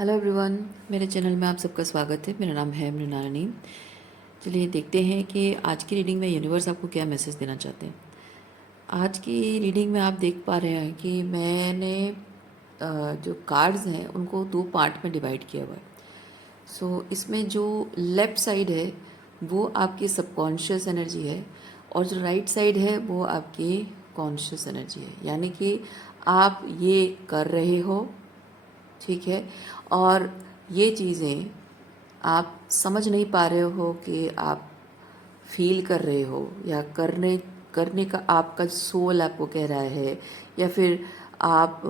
Hello everyone, मेरे channel में आप सबका स्वागत है। मेरा नाम है मृणालिनी। चलिए देखते हैं कि आज की रीडिंग में यूनिवर्स आपको क्या मैसेज देना चाहते हैं। आज की रीडिंग में आप देख पा रहे हैं कि मैंने जो कार्ड्स हैं उनको दो पार्ट में डिवाइड किया हुआ है। इसमें जो लेफ़्ट साइड है वो आपकी सबकॉन्शियस एनर्जी है और जो राइट साइड है वो आपकी कॉन्शियस एनर्जी है। यानी कि आप ये कर रहे हो, ठीक है, और ये चीज़ें आप समझ नहीं पा रहे हो कि आप फील कर रहे हो या करने करने का आपका सोल आपको कह रहा है, या फिर आप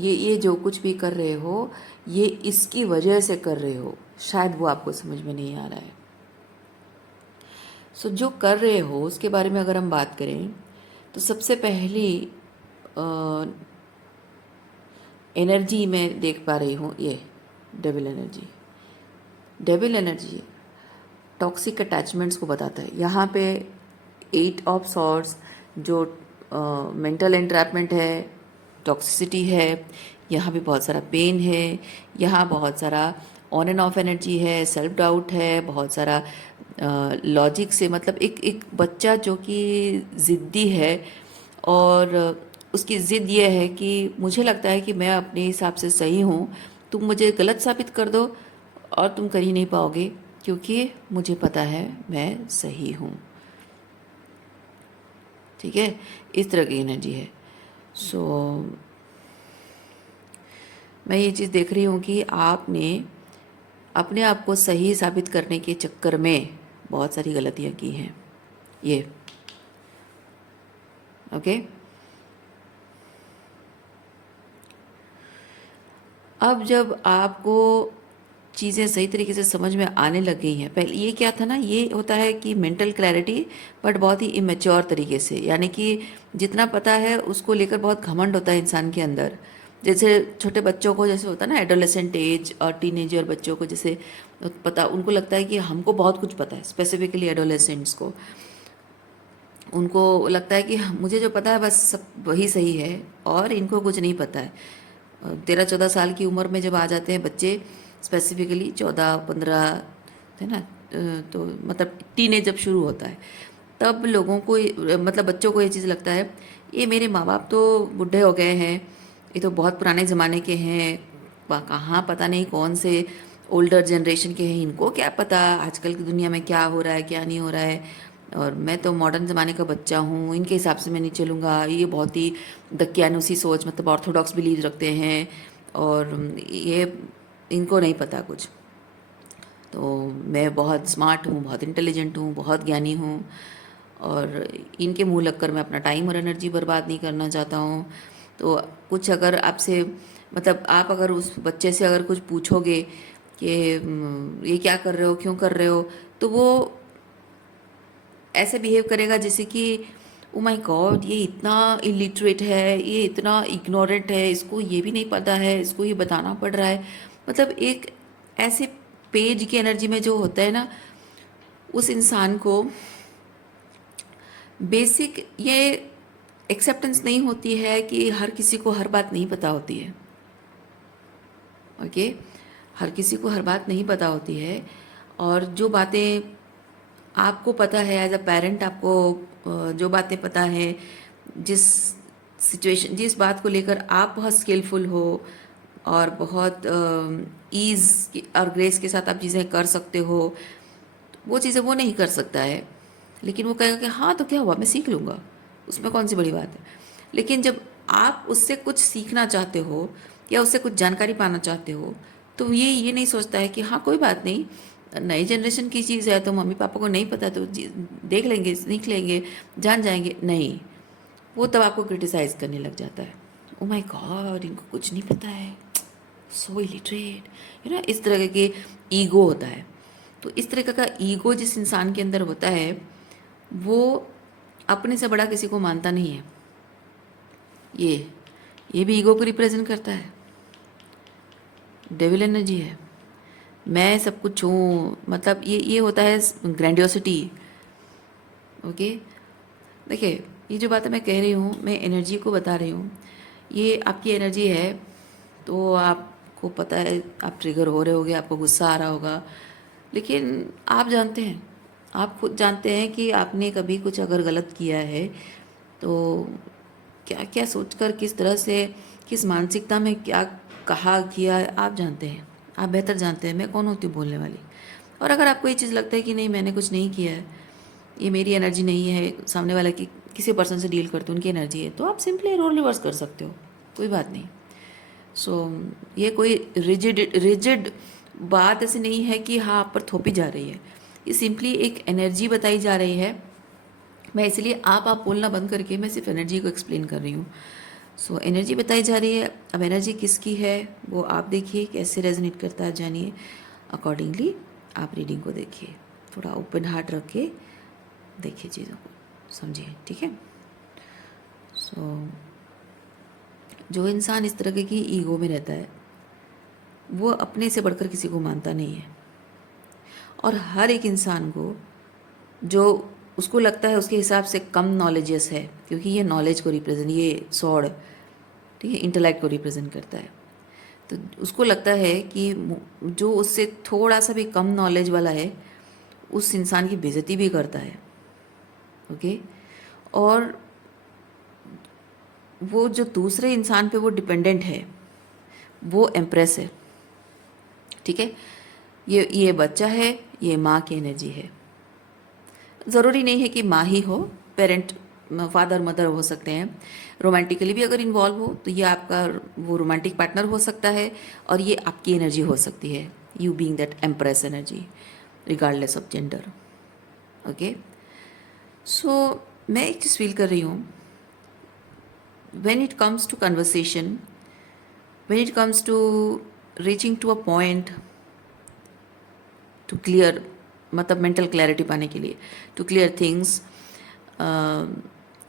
ये जो कुछ भी कर रहे हो ये इसकी वजह से कर रहे हो, शायद वो आपको समझ में नहीं आ रहा है। जो कर रहे हो उसके बारे में अगर हम बात करें तो सबसे पहली एनर्जी मैं देख पा रही हूँ, ये devil energy. Devil energy toxic attachments को बताता है। यहाँ पे 8 ऑफ सॉर्ड्स जो मेंटल एंट्रैपमेंट है, टॉक्सिसिटी है, यहाँ पे बहुत सारा पेन है, यहाँ बहुत सारा ऑन एंड ऑफ एनर्जी है, सेल्फ डाउट है, बहुत सारा लॉजिक से, मतलब एक एक बच्चा जो कि ज़िद्दी है और उसकी ज़िद ये है कि मुझे लगता है कि मैं अपने हिसाब से सही हूँ, तुम मुझे गलत साबित कर दो और तुम कर ही नहीं पाओगे क्योंकि मुझे पता है मैं सही हूँ। ठीक है, इस तरह की एनर्जी है। मैं ये चीज़ देख रही हूँ कि आपने अपने आप को सही साबित करने के चक्कर में बहुत सारी गलतियाँ की हैं। ये ओके। अब जब आपको चीज़ें सही तरीके से समझ में आने लग गई हैं, पहले ये क्या था ना, ये होता है कि मेंटल क्लैरिटी, बट बहुत ही इमेच्योर तरीके से, यानी कि जितना पता है उसको लेकर बहुत घमंड होता है इंसान के अंदर। जैसे छोटे बच्चों को जैसे होता है ना, एडोलेसेंट एज और टीनेजर बच्चों को जैसे पता, उनको लगता है कि हमको बहुत कुछ पता है। स्पेसिफिकली एडोलेसेंट्स को, उनको लगता है कि मुझे जो पता है बस सब वही सही है और इनको कुछ नहीं पता है। 13-14 साल की उम्र में जब आ जाते हैं बच्चे, स्पेसिफिकली 14-15, है ना, तो मतलब टीनेज जब शुरू होता है तब लोगों को मतलब बच्चों को ये चीज़ लगता है, ये मेरे माँ बाप तो बूढ़े हो गए हैं, ये तो बहुत पुराने ज़माने के हैं, कहाँ पता नहीं कौन से ओल्डर जनरेशन के हैं, इनको क्या पता आजकल की दुनिया में क्या हो रहा है क्या नहीं हो रहा है, और मैं तो मॉडर्न ज़माने का बच्चा हूँ, इनके हिसाब से मैं नहीं चलूँगा। ये बहुत ही दकियानुसी सोच, मतलब ऑर्थोडॉक्स बिलीव रखते हैं और ये इनको नहीं पता कुछ। तो मैं बहुत स्मार्ट हूँ, बहुत इंटेलिजेंट हूँ, बहुत ज्ञानी हूँ और इनके मुंह लगकर मैं अपना टाइम और एनर्जी बर्बाद नहीं करना चाहता हूँ। तो कुछ अगर आपसे, मतलब आप अगर उस बच्चे से अगर कुछ पूछोगे कि ये क्या कर रहे हो, क्यों कर रहे हो, तो वो ऐसे बिहेव करेगा जैसे कि ओ माय गॉड, ये इतना इलिटरेट है, ये इतना इग्नोरेंट है, इसको ये भी नहीं पता है, इसको ये बताना पड़ रहा है। मतलब एक ऐसे पेज की एनर्जी में जो होता है ना, उस इंसान को बेसिक ये एक्सेप्टेंस नहीं होती है कि हर किसी को हर बात नहीं पता होती है। ओके, हर किसी को हर बात नहीं पता होती है, और जो बातें आपको पता है एज अ पेरेंट, आपको जो बातें पता है, जिस सिचुएशन, जिस बात को लेकर आप बहुत स्किलफुल हो और बहुत ईज़ और ग्रेस के साथ आप चीज़ें कर सकते हो, वो चीज़ें वो नहीं कर सकता है। लेकिन वो कहेगा कि हाँ तो क्या हुआ, मैं सीख लूँगा, उसमें कौन सी बड़ी बात है। लेकिन जब आप उससे कुछ सीखना चाहते हो या उससे कुछ जानकारी पाना चाहते हो, तो ये नहीं सोचता है कि हाँ कोई बात नहीं, नई जनरेशन की चीज़ है तो मम्मी पापा को नहीं पता, तो देख लेंगे, सीख लेंगे, जान जाएंगे। नहीं, वो तब आपको क्रिटिसाइज़ करने लग जाता है, ओ माय गॉड इनको कुछ नहीं पता है, सो इलिटरेट, इस तरह के ईगो होता है। तो इस तरह का ईगो जिस इंसान के अंदर होता है, वो अपने से बड़ा किसी को मानता नहीं है। ये भी ईगो को रिप्रेजेंट करता है, डेविल एनर्जी है। मैं सब कुछ हूँ, मतलब ये होता है ग्रैंडियोसिटी। ओके, देखिए ये जो बातें मैं कह रही हूँ, मैं एनर्जी को बता रही हूँ, ये आपकी एनर्जी है। तो आपको आपको पता है आप ट्रिगर हो रहे होगे, आपको गुस्सा आ रहा होगा, लेकिन आप जानते हैं, आप खुद जानते हैं कि आपने कभी कुछ अगर गलत किया है तो क्या क्या सोचकर, किस तरह से, किस मानसिकता में क्या कहा किया, आप जानते हैं, आप बेहतर जानते हैं। मैं कौन होती हूँ बोलने वाली। और अगर आपको ये चीज़ लगता है कि नहीं मैंने कुछ नहीं किया है, ये मेरी एनर्जी नहीं है, सामने वाला की किसी पर्सन से डील करते उनकी एनर्जी है, तो आप सिंपली रोल रिवर्स कर सकते हो, कोई बात नहीं। सो ये कोई रिजिड रिजिड बात ऐसी नहीं है कि हाँ आप पर थोपी जा रही है, ये सिंपली एक एनर्जी बताई जा रही है। मैं इसलिए आप बोलना बंद करके मैं सिर्फ एनर्जी को एक्सप्लेन कर रही हूँ। सो एनर्जी बताई जा रही है। अब एनर्जी किसकी है वो आप देखिए, कैसे रेजोनेट करता है जानिए, अकॉर्डिंगली आप रीडिंग को देखिए, थोड़ा ओपन हार्ट रख के देखिए चीज़ों को, समझिए, ठीक है। सो जो इंसान इस तरह की ईगो में रहता है वो अपने से बढ़कर किसी को मानता नहीं है, और हर एक इंसान को जो उसको लगता है उसके हिसाब से कम नॉलेजियस है, क्योंकि ये नॉलेज को रिप्रेजेंट, ये सॉर्ड, ठीक है, इंटेलेक्ट को रिप्रेजेंट करता है, तो उसको लगता है कि जो उससे थोड़ा सा भी कम नॉलेज वाला है उस इंसान की बेइज्जती भी करता है, ओके। और वो जो दूसरे इंसान पे वो डिपेंडेंट है वो एम्प्रेस है, ठीक है। ये बच्चा है, ये माँ की एनर्जी है। ज़रूरी नहीं है कि माँ ही हो, पेरेंट, फादर मदर हो सकते हैं। रोमांटिकली भी अगर इन्वॉल्व हो तो ये आपका वो रोमांटिक पार्टनर हो सकता है, और ये आपकी एनर्जी हो सकती है, you being that empress energy regardless of gender, okay. So मैं एक चीज़ फील कर रही हूँ, when it comes to conversation, when it comes to reaching to a point to clear, मतलब मेंटल क्लैरिटी पाने के लिए, टू क्लियर थिंग्स,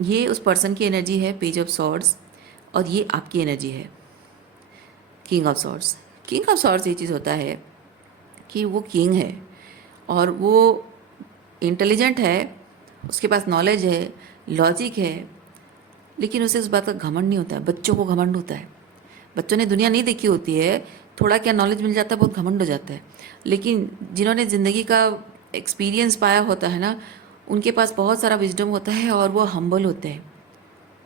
ये उस पर्सन की एनर्जी है, पेज ऑफ सॉर्ड्स, और ये आपकी एनर्जी है, king of swords. King of swords ये चीज़ होता है कि वो किंग है और वो इंटेलिजेंट है, उसके पास नॉलेज है, लॉजिक है, लेकिन उसे उस बात का घमंड नहीं होता है। बच्चों को घमंड होता है, बच्चों ने दुनिया नहीं देखी होती है, थोड़ा क्या नॉलेज मिल जाता है बहुत घमंड हो जाता है। लेकिन जिन्होंने ज़िंदगी का एक्सपीरियंस पाया होता है ना, उनके पास बहुत सारा विजडम होता है और वो हम्बल होते हैं।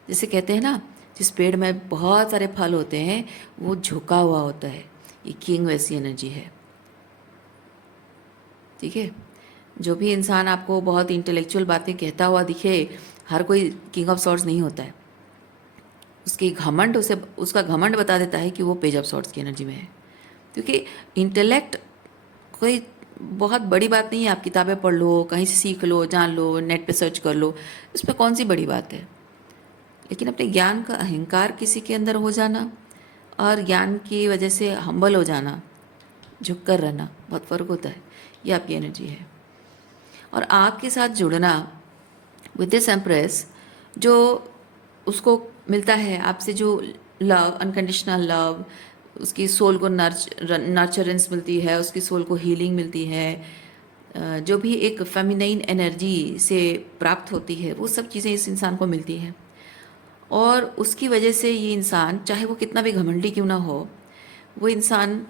जैसे कहते हैं ना, जिस पेड़ में बहुत सारे फल होते हैं वो झुका हुआ होता है, ये किंग वैसी एनर्जी है, ठीक है। जो भी इंसान आपको बहुत इंटेलेक्चुअल बातें कहता हुआ दिखे, हर कोई किंग ऑफ सॉर्ड्स नहीं होता है। उसकी घमंड उसे, उसका घमंड बता देता है कि वो पेज ऑफ सॉर्ड्स की एनर्जी में है, क्योंकि इंटेलेक्ट कोई बहुत बड़ी बात नहीं है। आप किताबें पढ़ लो, कहीं से सीख लो, जान लो, नेट पे सर्च कर लो, इस पर कौन सी बड़ी बात है। लेकिन अपने ज्ञान का अहंकार किसी के अंदर हो जाना और ज्ञान की वजह से हम्बल हो जाना, झुक कर रहना, बहुत फ़र्क होता है। ये आपकी एनर्जी है। और आपके साथ जुड़ना विद दिस एम्प्रेस, जो उसको मिलता है आपसे, जो लव, अनकंडीशनल लव, उसकी सोल को नर्चरेंस मिलती है, उसकी सोल को हीलिंग मिलती है, जो भी एक फेमिनाइन एनर्जी से प्राप्त होती है, वो सब चीज़ें इस इंसान को मिलती हैं। और उसकी वजह से ये इंसान, चाहे वो कितना भी घमंडी क्यों ना हो, वो इंसान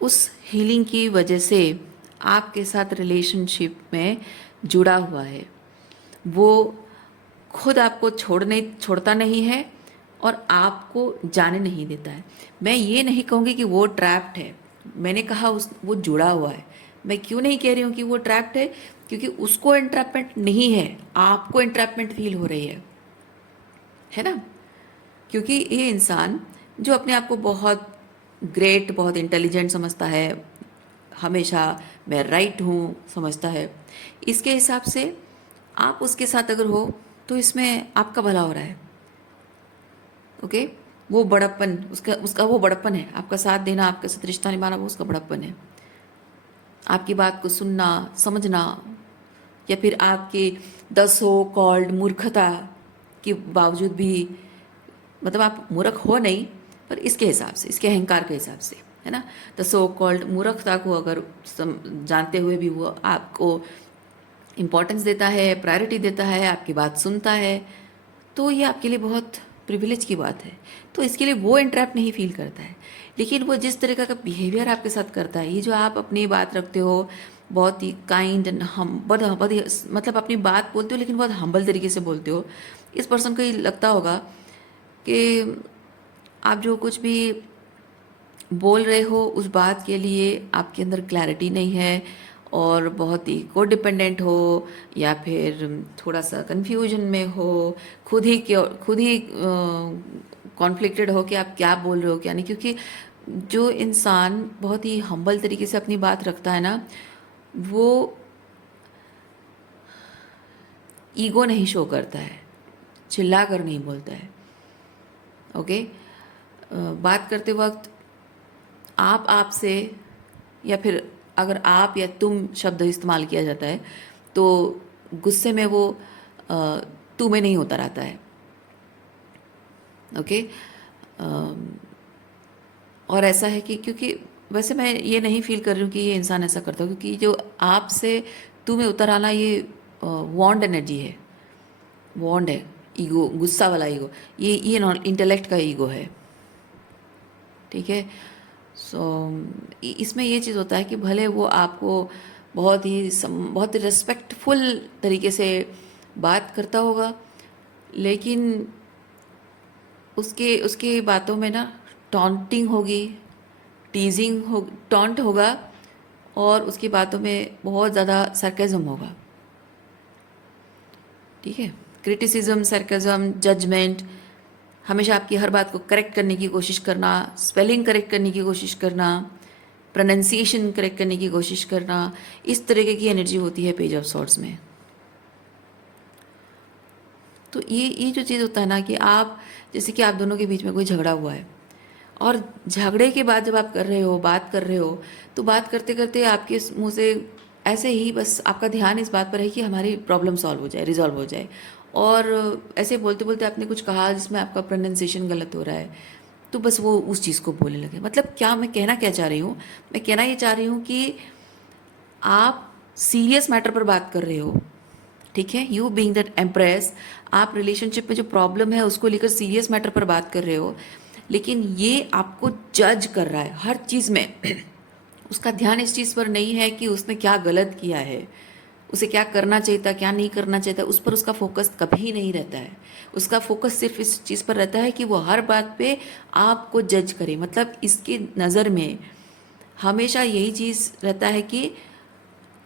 उस हीलिंग की वजह से आपके साथ रिलेशनशिप में जुड़ा हुआ है। वो खुद आपको छोड़ता नहीं है और आपको जाने नहीं देता है। मैं ये नहीं कहूँगी कि वो ट्रैप्ड है, मैंने कहा वो जुड़ा हुआ है। मैं क्यों नहीं कह रही हूँ कि वो ट्रैप्ड है, क्योंकि उसको एंट्रैपमेंट नहीं है, आपको एंट्रैपमेंट फील हो रही है ना। क्योंकि ये इंसान जो अपने आप को बहुत ग्रेट, बहुत इंटेलिजेंट समझता है, हमेशा मैं राइट हूँ समझता है, इसके हिसाब से आप उसके साथ अगर हो तो इसमें आपका भला हो रहा है, ओके। वो बड़प्पन, उसका वो बड़प्पन है, आपका साथ देना, आपके साथ रिश्ता निभाना, वो उसका बड़प्पन है। आपकी बात को सुनना, समझना, या फिर आपके द सो कॉल्ड मूर्खता के बावजूद भी, मतलब आप मूर्ख हो नहीं, पर इसके हिसाब से, इसके अहंकार के हिसाब से, है ना। द सो कॉल्ड मूर्खता को अगर जानते हुए भी वो आपको इम्पोर्टेंस देता है, प्रायोरिटी देता है, आपकी बात सुनता है, तो ये आपके लिए बहुत प्रिविलेज की बात है। तो इसके लिए वो एंट्रैप नहीं फील करता है। लेकिन वो जिस तरीक़ा का बिहेवियर आपके साथ करता है, ये जो आप अपनी बात रखते हो, बहुत ही काइंड एंड हम बहुत ही मतलब अपनी बात बोलते हो लेकिन बहुत हम्बल तरीके से बोलते हो, इस पर्सन को ये लगता होगा कि आप जो कुछ भी बोल रहे हो उस बात के लिए आपके अंदर क्लैरिटी नहीं है और बहुत ही को डिपेंडेंट हो, या फिर थोड़ा सा कंफ्यूजन में हो, खुद ही कॉन्फ्लिक्टेड हो कि आप क्या बोल रहे हो क्या नहीं। क्योंकि जो इंसान बहुत ही हम्बल तरीके से अपनी बात रखता है ना, वो ईगो नहीं शो करता है, चिल्ला कर नहीं बोलता है। ओके। बात करते वक्त आप से, या फिर अगर आप या तुम शब्द इस्तेमाल किया जाता है तो गुस्से में वो तू में नहीं होता रहता है। ओके। और ऐसा है कि क्योंकि वैसे मैं ये नहीं फील कर रही हूँ कि ये इंसान ऐसा करता है, क्योंकि जो आपसे तू में उतर आना ये वॉन्ड एनर्जी है, वॉन्ड है, ईगो, गुस्सा वाला ईगो, ये नॉन इंटेलेक्ट का ईगो है। ठीक है। सो इसमें ये चीज़ होता है कि भले वो आपको बहुत ही रिस्पेक्टफुल तरीके से बात करता होगा, लेकिन उसके उसके बातों में ना टॉन्टिंग होगी, टॉन्ट होगा, और उसकी बातों में बहुत ज़्यादा सरकेज़म होगा। ठीक है। क्रिटिसिज्म, सरकेज़म, जजमेंट, हमेशा आपकी हर बात को करेक्ट करने की कोशिश करना, स्पेलिंग करेक्ट करने की कोशिश करना, प्रोनाउंसिएशन करेक्ट करने की कोशिश करना, इस तरीके की एनर्जी होती है पेज ऑफ सॉर्ड्स में। तो ये जो चीज़ होता है ना कि आप, जैसे कि आप दोनों के बीच में कोई झगड़ा हुआ है, और झगड़े के बाद जब आप कर रहे हो, बात कर रहे हो, तो बात करते करते आपके मुंह से ऐसे ही बस आपका ध्यान इस बात पर है कि हमारी प्रॉब्लम सॉल्व हो जाए, रिजॉल्व हो जाए, और ऐसे बोलते बोलते आपने कुछ कहा जिसमें आपका प्रोनाउंसिएशन गलत हो रहा है, तो बस वो उस चीज़ को बोलने लगे। मतलब क्या मैं कहना क्या चाह रही हूँ, मैं कहना ये चाह रही हूँ कि आप सीरियस मैटर पर बात कर रहे हो। ठीक है। यू बीइंग दैट एम्प्रेस, आप रिलेशनशिप में जो प्रॉब्लम है उसको लेकर सीरियस मैटर पर बात कर रहे हो, लेकिन ये आपको जज कर रहा है हर चीज़ में। उसका ध्यान इस चीज़ पर नहीं है कि उसने क्या गलत किया है, उसे क्या करना चाहिए था, क्या नहीं करना चाहिए था, उस पर उसका फोकस कभी नहीं रहता है। उसका फोकस सिर्फ इस चीज़ पर रहता है कि वो हर बात पे आपको जज करे। मतलब इसकी नज़र में हमेशा यही चीज़ रहता है कि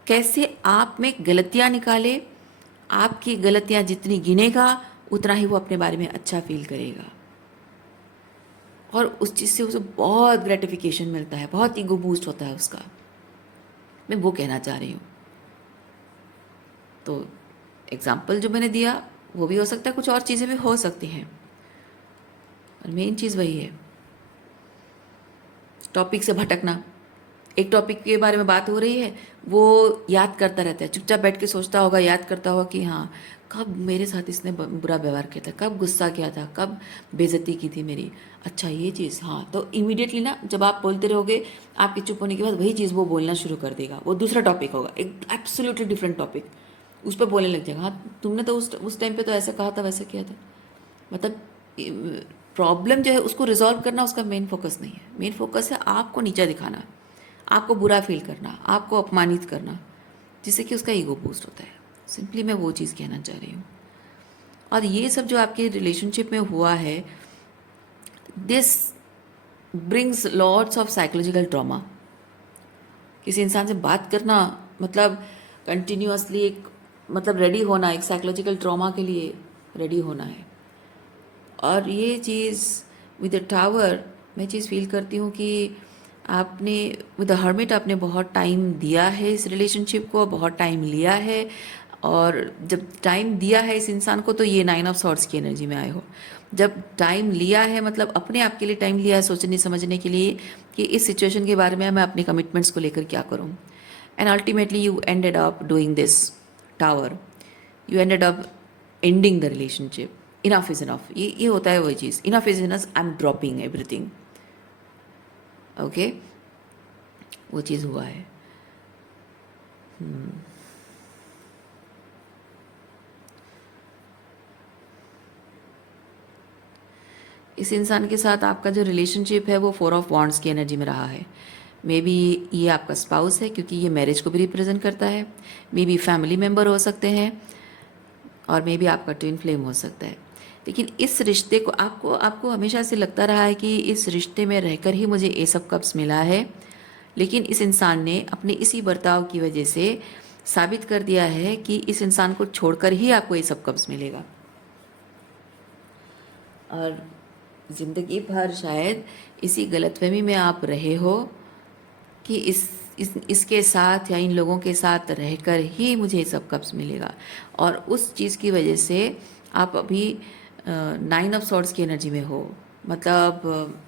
कैसे आप में गलतियाँ निकाले, आपकी गलतियाँ जितनी गिनेगा उतना ही वो अपने बारे में अच्छा फील करेगा, और उस चीज़ से उसे बहुत ग्रेटिफिकेशन मिलता है, बहुत ईगो बूस्ट होता है उसका। मैं वो कहना चाह रही हूँ। तो एग्जाम्पल जो मैंने दिया वो भी हो सकता है, कुछ और चीज़ें भी हो सकती हैं, और मेन चीज़ वही है, टॉपिक से भटकना। एक टॉपिक के बारे में बात हो रही है, वो याद करता रहता है, चुपचाप बैठ के सोचता होगा, याद करता होगा कि हाँ, कब मेरे साथ इसने बुरा व्यवहार किया था, कब गुस्सा किया था, कब बेइज्जती की थी मेरी, अच्छा ये चीज़, हाँ। तो इमीडिएटली ना जब आप बोलते रहोगे, आपके चुप होने के बाद वही चीज़ वो बोलना शुरू कर देगा। वो दूसरा टॉपिक होगा, एक एब्सोल्युटली डिफरेंट टॉपिक, उस पर बोलने लग जाएगा। हाँ, तुमने तो उस टाइम पे तो ऐसा कहा था, वैसा किया था। मतलब प्रॉब्लम जो है उसको रिजॉल्व करना उसका मेन फोकस नहीं है। मेन फोकस है आपको नीचा दिखाना, आपको बुरा फील करना, आपको अपमानित करना, जिससे कि उसका ईगो बूस्ट होता है। सिंपली मैं वो चीज़ कहना चाह रही हूँ। और ये सब जो आपके रिलेशनशिप में हुआ है, this brings lots of psychological trauma. किसी इंसान से बात करना मतलब कंटिन्यूअसली एक, मतलब रेडी होना, एक साइकोलॉजिकल ट्रॉमा के लिए रेडी होना है। और ये चीज़ विद द टावर, मैं चीज़ फील करती हूँ कि आपने विद द हर्मिट आपने बहुत टाइम दिया है इस रिलेशनशिप को, बहुत टाइम लिया है, और जब टाइम दिया है इस इंसान को तो ये 9 ऑफ सॉर्ड्स की एनर्जी में आए हो। जब टाइम लिया है मतलब अपने आप के लिए टाइम लिया है, सोचने समझने के लिए कि इस सिचुएशन के बारे में मैं अपने कमिटमेंट्स को लेकर क्या करूँ। And ultimately you ended up doing this tower, you ended up ending the relationship. Enough is enough, ये होता है वही चीज़, enough is enough, I am dropping everything. Okay, वो चीज़ हुआ है। इस इंसान के साथ आपका जो रिलेशनशिप है वो 4 ऑफ वॉन्ड्स की एनर्जी में रहा है। मे बी ये आपका स्पाउस है, क्योंकि ये मैरिज को भी रिप्रेजेंट करता है। मे बी फैमिली मेम्बर हो सकते हैं, और मे बी आपका ट्विन फ्लेम हो सकता है। लेकिन इस रिश्ते को आपको आपको हमेशा से लगता रहा है कि इस रिश्ते में रहकर ही मुझे एस ऑफ कप्स मिला है, लेकिन इस इंसान ने अपने इसी बर्ताव की वजह से साबित कर दिया है कि इस इंसान को छोड़कर ही आपको एस ऑफ कप्स मिलेगा। और ज़िंदगी भर शायद इसी गलतफहमी में आप रहे हो कि इसके साथ या इन लोगों के साथ रहकर ही मुझे सब कप्स मिलेगा, और उस चीज़ की वजह से आप अभी 9 ऑफ सॉर्ड्स की एनर्जी में हो। मतलब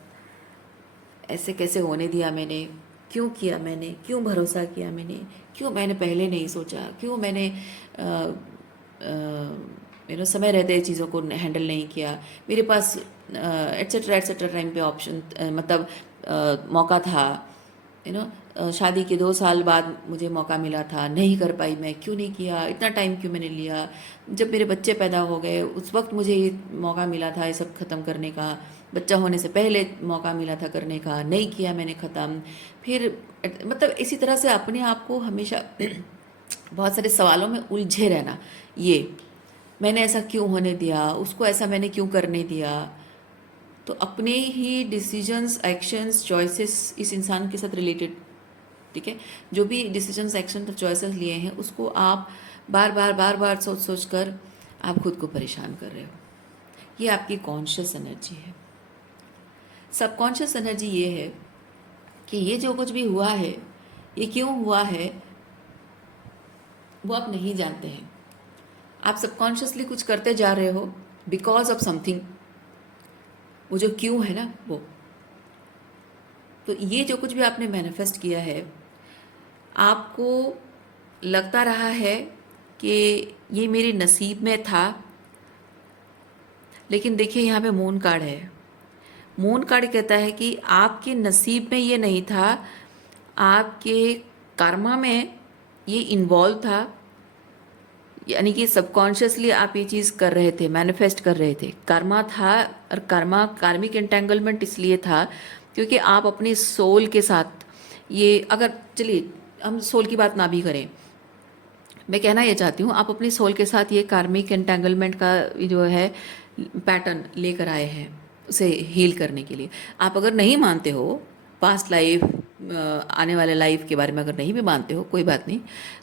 ऐसे कैसे होने दिया मैंने, क्यों किया मैंने, क्यों भरोसा किया मैंने, क्यों मैंने पहले नहीं सोचा, क्यों मैंने समय रहते चीज़ों को हैंडल नहीं किया, मेरे पास एट्सेट्रा टाइम पे ऑप्शन मतलब मौका था। शादी के 2 साल बाद मुझे मौका मिला था, नहीं कर पाई मैं, क्यों नहीं किया, इतना टाइम क्यों मैंने लिया। जब मेरे बच्चे पैदा हो गए उस वक्त मुझे ये मौका मिला था ये सब ख़त्म करने का, बच्चा होने से पहले मौका मिला था करने का, नहीं किया मैंने ख़त्म। फिर मतलब इसी तरह से अपने आप को हमेशा बहुत सारे सवालों में उलझे रहना, ये मैंने ऐसा क्यों होने दिया, उसको ऐसा मैंने क्यों करने दिया। तो अपने ही डिसीजंस, एक्शंस, चॉइसेस इस इंसान के साथ रिलेटेड, ठीक है, जो भी डिसीजंस, एक्शन और चॉइसेस लिए हैं उसको आप बार बार सोच सोच कर आप खुद को परेशान कर रहे हो। ये आपकी कॉन्शियस एनर्जी है। सबकॉन्शियस एनर्जी ये है कि ये जो कुछ भी हुआ है ये क्यों हुआ है वो आप नहीं जानते हैं। आप सबकॉन्शियसली कुछ करते जा रहे हो बिकॉज ऑफ समथिंग, वो जो क्यों है ना वो। तो ये जो कुछ भी आपने मैनिफेस्ट किया है, आपको लगता रहा है कि ये मेरे नसीब में था, लेकिन देखिए यहाँ पे मून कार्ड है। मून कार्ड कहता है कि आपके नसीब में ये नहीं था, आपके कर्मा में ये इन्वॉल्व था। यानी कि सबकॉन्शियसली आप ये चीज़ कर रहे थे, मैनिफेस्ट कर रहे थे, कर्मा था। और कर्मा, कार्मिक एंटेंगलमेंट इसलिए था क्योंकि आप अपने सोल के साथ ये, अगर चलिए हम सोल की बात ना भी करें, मैं कहना ये चाहती हूँ आप अपनी सोल के साथ ये कार्मिक एंटेंगलमेंट का जो है पैटर्न लेकर आए हैं उसे हील करने के लिए। आप अगर नहीं मानते हो पास्ट लाइफ, आने वाले लाइफ के बारे में अगर नहीं भी मानते हो, कोई बात नहीं।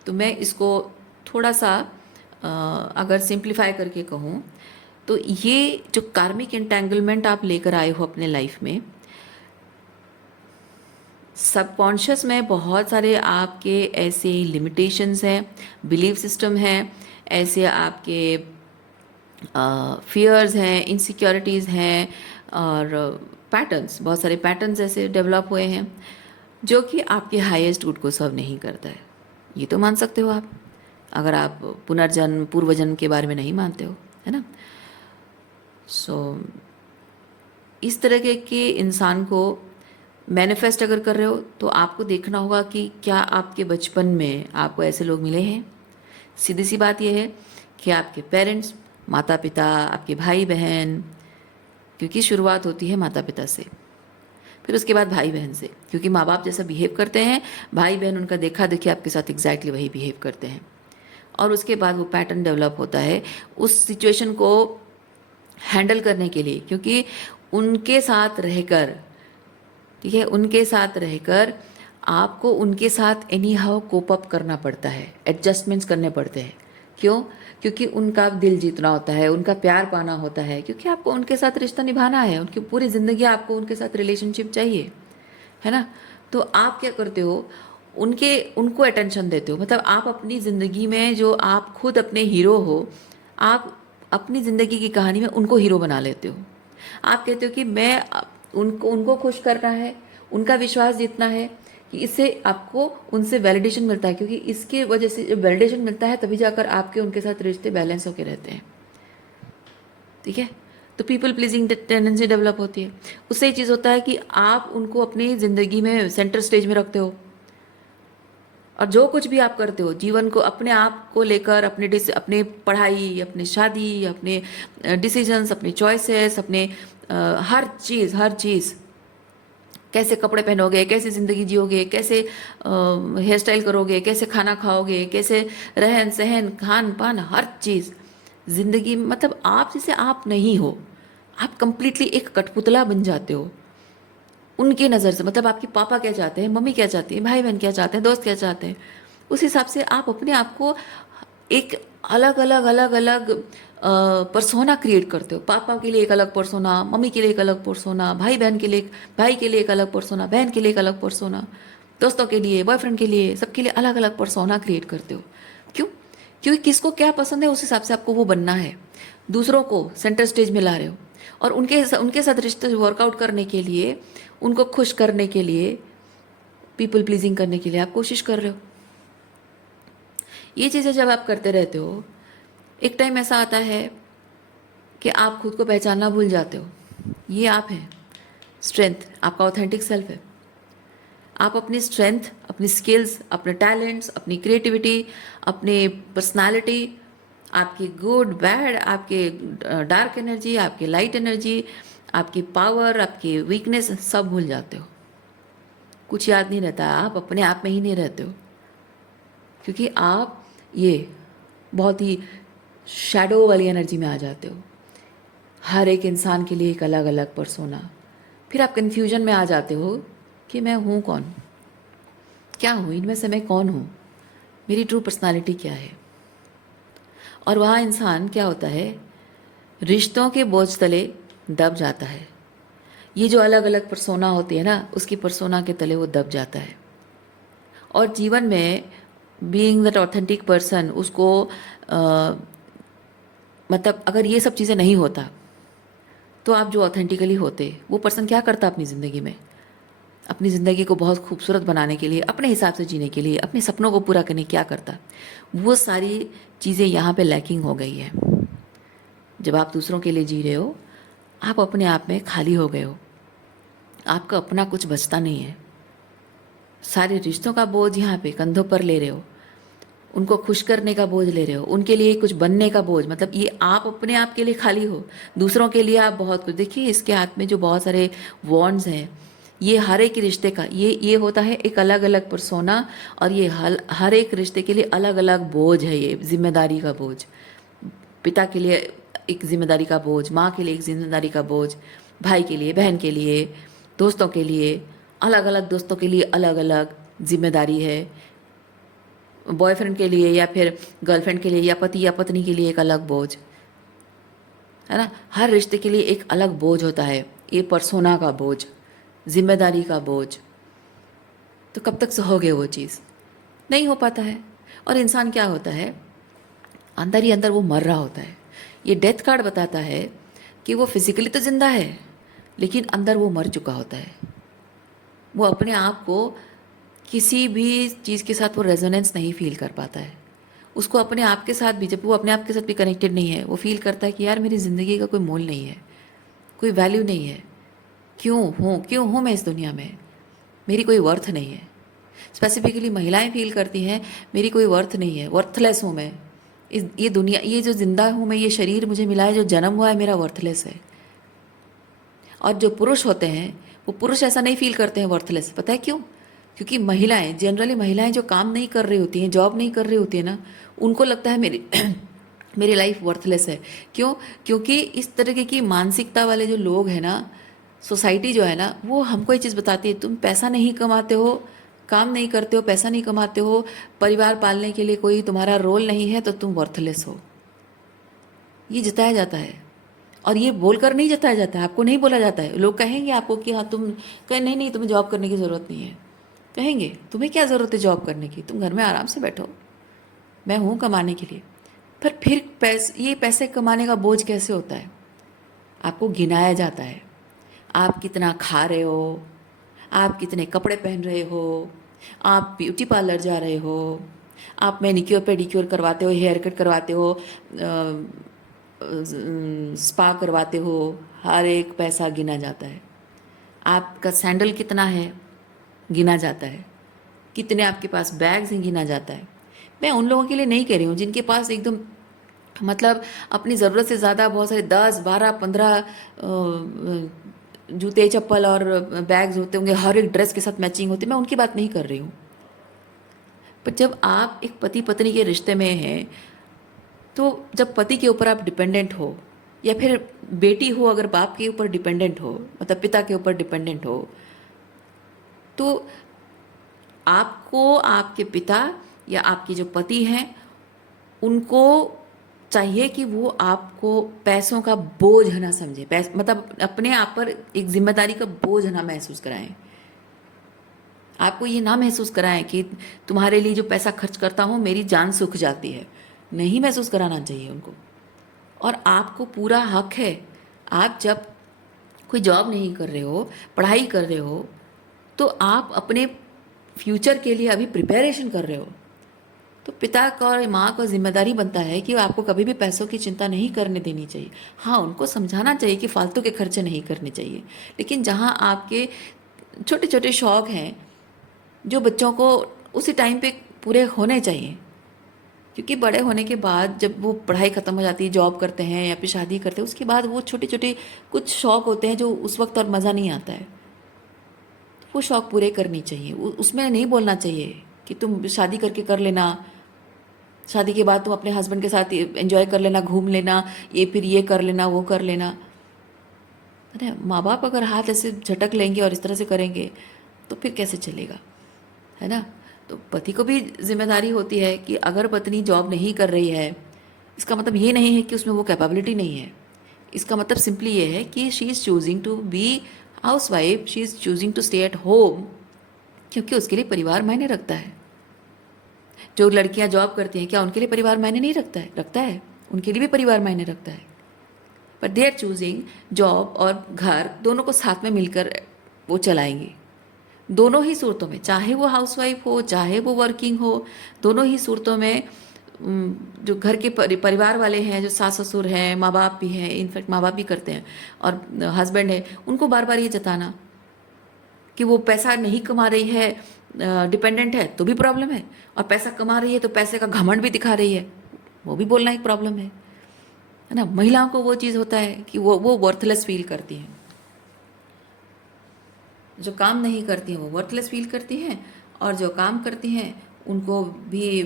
तो मैं इसको थोड़ा सा अगर सिंप्लीफाई करके कहूँ तो ये जो कार्मिक एंटेंगलमेंट आप लेकर आए हो अपने लाइफ में, सबकॉन्शियस में बहुत सारे आपके ऐसे लिमिटेशंस हैं, बिलीफ सिस्टम हैं, ऐसे आपके फियर्स हैं, इनसिक्योरिटीज़ हैं, और पैटर्न्स, बहुत सारे पैटर्न्स ऐसे डेवलप हुए हैं जो कि आपके हाईएस्ट गुड को सर्व नहीं करता है। ये तो मान सकते हो आप, अगर आप पुनर्जन्म, पूर्वजन्म के बारे में नहीं मानते हो, है ना। इस तरह के इंसान को मैनिफेस्ट अगर कर रहे हो तो आपको देखना होगा कि क्या आपके बचपन में आपको ऐसे लोग मिले हैं। सीधी सी बात यह है कि आपके पेरेंट्स, माता पिता, आपके भाई बहन, क्योंकि शुरुआत होती है माता पिता से, फिर उसके बाद भाई बहन से, क्योंकि माँ बाप जैसा बिहेव करते हैं भाई बहन उनका देखा देखी आपके साथ एग्जैक्टली वही बिहेव करते हैं, और उसके बाद वो पैटर्न डेवलप होता है उस सिचुएशन को हैंडल करने के लिए, क्योंकि उनके साथ रहकर, ठीक है, उनके साथ रहकर आपको उनके साथ एनी हाउ कोप अप करना पड़ता है, एडजस्टमेंट्स करने पड़ते हैं। क्यों? क्योंकि उनका दिल जीतना होता है, उनका प्यार पाना होता है, क्योंकि आपको उनके साथ रिश्ता निभाना है, उनकी पूरी ज़िंदगी आपको उनके साथ रिलेशनशिप चाहिए, है ना। तो आप क्या करते हो, उनको अटेंशन देते हो। मतलब आप अपनी ज़िंदगी में जो आप खुद अपने हीरो हो, आप अपनी ज़िंदगी की कहानी में उनको हीरो बना लेते हो। आप कहते हो कि मैं उनको खुश करना है, उनका विश्वास जीतना है, कि इससे आपको उनसे वैलिडेशन मिलता है, क्योंकि इसके वजह से जब वैलिडेशन मिलता है तभी जाकर आपके उनके साथ रिश्ते बैलेंस होके रहते हैं, ठीक है। तो पीपल प्लीजिंग टेंडेंसी डेवलप होती है। उससे ये चीज़ होता है कि आप उनको अपनी ज़िंदगी में सेंटर स्टेज में रखते हो, और जो कुछ भी आप करते हो जीवन को, अपने आप को लेकर, अपने पढ़ाई, अपने शादी, अपने डिसीजंस, अपने चॉइसेस, अपने हर चीज़, कैसे कपड़े पहनोगे, कैसे ज़िंदगी जियोगे, कैसे हेयर स्टाइल करोगे, कैसे खाना खाओगे, कैसे रहन सहन खान पान, हर चीज़ ज़िंदगी में, मतलब आप जैसे आप नहीं हो, आप कंप्लीटली एक कठपुतला बन जाते हो उनके नज़र से। मतलब आपके पापा क्या चाहते हैं, मम्मी क्या चाहती है, भाई बहन क्या चाहते हैं, दोस्त क्या चाहते हैं, उस हिसाब से आप अपने आप को एक अलग अलग परसोना क्रिएट करते हो। पापा के लिए एक अलग परसोना, मम्मी के लिए एक अलग परसोना, भाई बहन के लिए, भाई के लिए एक अलग परसोना, बहन के लिए एक अलग परसोना, दोस्तों के लिए, बॉयफ्रेंड के लिए, सबके लिए अलग अलग परसोना क्रिएट करते हो। क्यों? क्योंकि किसको क्या पसंद है उस हिसाब से आपको वो बनना है। दूसरों को सेंटर स्टेज में ला रहे हो और उनके साथ रिश्ते वर्कआउट करने के लिए, उनको खुश करने के लिए, पीपल प्लीजिंग करने के लिए आप कोशिश कर रहे हो। ये चीज़ें जब आप करते रहते हो, एक टाइम ऐसा आता है कि आप खुद को पहचानना भूल जाते हो। ये आप हैं, स्ट्रेंथ आपका ऑथेंटिक सेल्फ है। आप अपनी स्ट्रेंथ, अपनी स्किल्स, अपने टैलेंट्स, अपनी क्रिएटिविटी, अपने पर्सनालिटी, आपकी गुड बैड, आपके डार्क एनर्जी, आपकी लाइट एनर्जी, आपकी पावर, आपकी वीकनेस, सब भूल जाते हो। कुछ याद नहीं रहता, आप अपने आप में ही नहीं रहते हो, क्योंकि आप ये बहुत ही शैडो वाली एनर्जी में आ जाते हो। हर एक इंसान के लिए एक अलग अलग पर्सोना। फिर आप कन्फ्यूजन में आ जाते हो कि मैं हूँ कौन, क्या हूँ, इनमें से मैं कौन हूँ, मेरी ट्रू पर्सनालिटी क्या है। और वहाँ इंसान क्या होता है, रिश्तों के बोझ तले दब जाता है। ये जो अलग अलग पर्सोना होती है ना, उसकी पर्सोना के तले वो दब जाता है। और जीवन में बीइंग दैट ऑथेंटिक पर्सन, उसको मतलब अगर ये सब चीज़ें नहीं होता तो आप जो ऑथेंटिकली होते, वो पर्सन क्या करता अपनी ज़िंदगी में, अपनी ज़िंदगी को बहुत खूबसूरत बनाने के लिए, अपने हिसाब से जीने के लिए, अपने सपनों को पूरा करने क्या करता। वो सारी चीज़ें यहाँ पे लैकिंग हो गई है। जब आप दूसरों के लिए जी रहे हो, आप अपने आप में खाली हो गए हो, आपका अपना कुछ बचता नहीं है। सारे रिश्तों का बोझ यहाँ पे कंधों पर ले रहे हो, उनको खुश करने का बोझ ले रहे हो, उनके लिए कुछ बनने का बोझ, मतलब ये आप अपने आप के लिए खाली हो, दूसरों के लिए आप बहुत कुछ। देखिए इसके हाथ में जो बहुत सारे वॉन्ड्स हैं, ये हर एक रिश्ते का ये होता है एक अलग अलग परसोना, और ये हर एक रिश्ते के लिए अलग अलग बोझ है। ये जिम्मेदारी का बोझ, पिता के लिए एक जिम्मेदारी का बोझ, माँ के लिए एक जिम्मेदारी का बोझ, भाई के लिए, बहन के लिए, दोस्तों के लिए, अलग अलग दोस्तों के लिए अलग अलग जिम्मेदारी है, बॉयफ्रेंड के लिए या फिर गर्लफ्रेंड के लिए, या पति या पत्नी के लिए एक अलग बोझ है ना। हर रिश्ते के लिए एक अलग बोझ होता है, ये परसोना का बोझ, जिम्मेदारी का बोझ। तो कब तक सहोगे वो चीज़, नहीं हो पाता है। और इंसान क्या होता है, अंदर ही अंदर वो मर रहा होता है। ये डेथ कार्ड बताता है कि वो फिजिकली तो जिंदा है, लेकिन अंदर वो मर चुका होता है। वो अपने आप को किसी भी चीज़ के साथ वो रेजोनेंस नहीं फील कर पाता है। उसको अपने आप के साथ भी, जब वो अपने आप के साथ भी कनेक्टेड नहीं है, वो फील करता है कि यार मेरी ज़िंदगी का कोई मोल नहीं है, कोई वैल्यू नहीं है, क्यों हूँ मैं इस दुनिया में, मेरी कोई वर्थ नहीं है। स्पेसिफिकली महिलाएं फील करती हैं मेरी कोई वर्थ नहीं है, वर्थलेस हूँ मैं, ये दुनिया, ये जो जिंदा हूँ मैं, ये शरीर मुझे मिला है, जो जन्म हुआ है मेरा वर्थलेस है। और जो पुरुष होते हैं, वो पुरुष ऐसा नहीं फील करते हैं वर्थलेस। पता है क्यों? क्योंकि महिलाएं, जनरली महिलाएं जो काम नहीं कर रही होती हैं, जॉब नहीं कर रही होती है ना, उनको लगता है मेरी मेरी लाइफ वर्थलेस है। क्यों? क्योंकि इस तरीके की मानसिकता वाले जो लोग हैं ना, सोसाइटी जो है ना, वो हमको ये चीज़ बताती है, तुम पैसा नहीं कमाते हो, काम नहीं करते हो, पैसा नहीं कमाते हो, परिवार पालने के लिए कोई तुम्हारा रोल नहीं है, तो तुम वर्थलेस हो। ये जताया जाता है। और ये बोलकर नहीं जताया जाता है, आपको नहीं बोला जाता है। लोग कहेंगे आपको कि हाँ तुम, कहें नहीं नहीं तुम्हें जॉब करने की ज़रूरत नहीं है। कहेंगे तुम्हें क्या ज़रूरत है जॉब करने की, तुम घर में आराम से बैठो, मैं हूँ कमाने के लिए। पर फिर ये पैसे कमाने का बोझ कैसे होता है? आपको गिनाया जाता है, आप कितना खा रहे हो, आप कितने कपड़े पहन रहे हो, आप ब्यूटी पार्लर जा रहे हो, आप मैनिक्योर पेडिक्योर करवाते हो, हेयर कट करवाते हो, स्पा करवाते हो, हर एक पैसा गिना जाता है। आपका सैंडल कितना है गिना जाता है, कितने आपके पास बैग्स हैं गिना जाता है। मैं उन लोगों के लिए नहीं कह रही हूँ जिनके पास एकदम मतलब अपनी ज़रूरत से ज़्यादा बहुत सारे 10 12 15 जूते चप्पल और बैग्स होते होंगे, हर एक ड्रेस के साथ मैचिंग होती है, मैं उनकी बात नहीं कर रही हूँ। पर जब आप एक पति पत्नी के रिश्ते में हैं, तो जब पति के ऊपर आप डिपेंडेंट हो, या फिर बेटी हो अगर बाप के ऊपर डिपेंडेंट हो, मतलब पिता के ऊपर डिपेंडेंट हो, तो आपको आपके पिता या आपके जो पति हैं उनको चाहिए कि वो आपको पैसों का बोझ ना समझे, मतलब अपने आप पर एक जिम्मेदारी का बोझ ना महसूस कराएं। आपको ये ना महसूस कराएं कि तुम्हारे लिए जो पैसा खर्च करता हूँ मेरी जान सूख जाती है, नहीं महसूस कराना चाहिए उनको। और आपको पूरा हक है, आप जब कोई जॉब नहीं कर रहे हो, पढ़ाई कर रहे हो, तो आप अपने फ्यूचर के लिए अभी प्रिपरेशन कर रहे हो, तो पिता का और माँ का जिम्मेदारी बनता है कि आपको कभी भी पैसों की चिंता नहीं करने देनी चाहिए। हाँ, उनको समझाना चाहिए कि फालतू के खर्चे नहीं करने चाहिए, लेकिन जहाँ आपके छोटे छोटे शौक हैं जो बच्चों को उसी टाइम पे पूरे होने चाहिए, क्योंकि बड़े होने के बाद जब वो पढ़ाई ख़त्म हो जाती है, जॉब करते हैं या फिर शादी करते हैं, उसके बाद वो छोटे छोटे कुछ शौक होते हैं जो उस वक्त और मज़ा नहीं आता है, वो शौक पूरे करनी चाहिए। उसमें नहीं बोलना चाहिए कि तुम शादी करके कर लेना, शादी के बाद तुम अपने हस्बैंड के साथ एंजॉय कर लेना, घूम लेना, ये फिर ये कर लेना, वो कर लेना। अरे माँ बाप अगर हाथ ऐसे झटक लेंगे और इस तरह से करेंगे तो फिर कैसे चलेगा, है ना। तो पति को भी जिम्मेदारी होती है कि अगर पत्नी जॉब नहीं कर रही है, इसका मतलब ये नहीं है कि उसमें वो कैपेबिलिटी नहीं है। इसका मतलब सिंपली ये है कि she is choosing to be housewife, she is choosing to stay at home, क्योंकि उसके लिए परिवार मायने रखता है। जो लड़कियां जॉब करती हैं, क्या उनके लिए परिवार मायने नहीं रखता है? रखता है, उनके लिए भी परिवार मायने रखता है। पर दे आर चूजिंग जॉब और घर दोनों को साथ में मिलकर वो चलाएंगे, दोनों ही सूरतों में, चाहे वो हाउसवाइफ हो चाहे वो वर्किंग हो, दोनों ही सूरतों में जो घर के परिवार वाले हैं, जो सास ससुर हैं, माँ बाप भी हैं, इनफैक्ट माँ बाप भी करते हैं, और हस्बैंड है, उनको बार बार ये जताना कि वो पैसा नहीं कमा रही है, डिपेंडेंट है, तो भी प्रॉब्लम है, और पैसा कमा रही है तो पैसे का घमंड भी दिखा रही है, वो भी बोलना एक प्रॉब्लम है ना। महिलाओं को वो चीज़ होता है कि वो वर्थलेस फील करती हैं, जो काम नहीं करती हैं वो वर्थलेस फील करती हैं, और जो काम करती हैं उनको भी